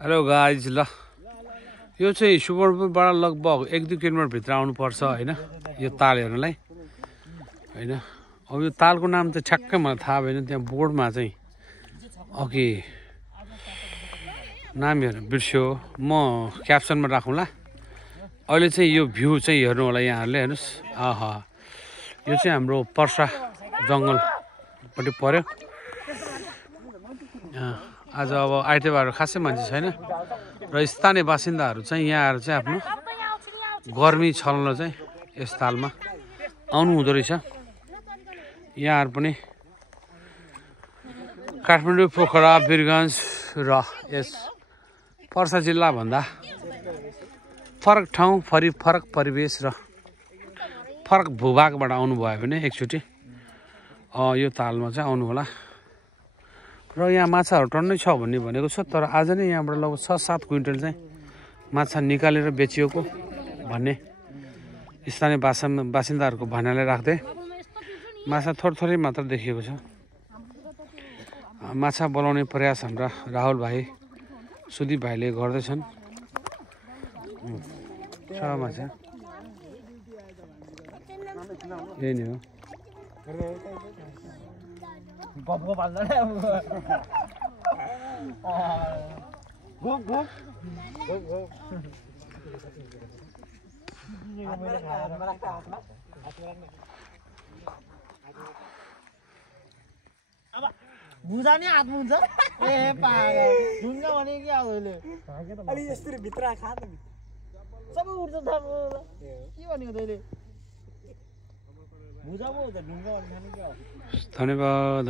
Hello guys ल यो चाहिँ सुवर्णपुरबाट लगभग 1-2 किलोमिटर भित्र आउनुपर्छ हैन यो ताल हेर्नलाई हैन। अब यो तालको नाम चाहिँ ठ्याक्कै मलाई थाहा भएन, त्यहाँ बोर्डमा चाहिँ अघि नाम हेर्न बिर्स्यो, म क्याप्सनमा राखौँला। अहिले चाहिँ यो भ्यू चाहिँ हेर्नु होला यहाँहरूले, हेर्नुहोस्। आहा, यो चाहिँ हाम्रो पर्सा जङ्गलपट्टि पर्यो। आज अब आइतबार खासै मान्छे छैन र स्थानीय बासिन्दाहरू चाहिँ यहाँ आएर चाहिँ आफ्नो गर्मी छल्न चाहिँ यस तालमा आउनु हुँदो रहेछ। यहाँहरू पनि काठमाडौँ, पोखरा, वीरगञ्ज र यस पर्सा जिल्ला भन्दा फरक ठाउँ, फरक परिवेश र फरक भूभागबाट आउनुभयो भने एकचोटि यो तालमा चाहिँ आउनु होला। र यहाँ माछाहरू टन्नै छ भन्ने भनेको छ, तर आज नै यहाँबाट लगभग 6-7 क्विन्टल चाहिँ माछा निकालेर बेचिएको भन्ने स्थानीय बासिन्दाहरूको भनाइले राख्दै माछा थोरै मात्र देखिएको छ। माछा बोलाउने प्रयास हाम्रा राहुल भाइ, सुदीप भाइले गर्दैछन्। छ माछा, यही नै हो। मुजा नि हात मुन्छ ए पागल ढुङ्गा भने के आउले अलि यसरी भित्र खा त सबै उड्छ त के भनेको तैले मुजा पो त ढुङ्गा भने खानु के हो। धन्यवाद।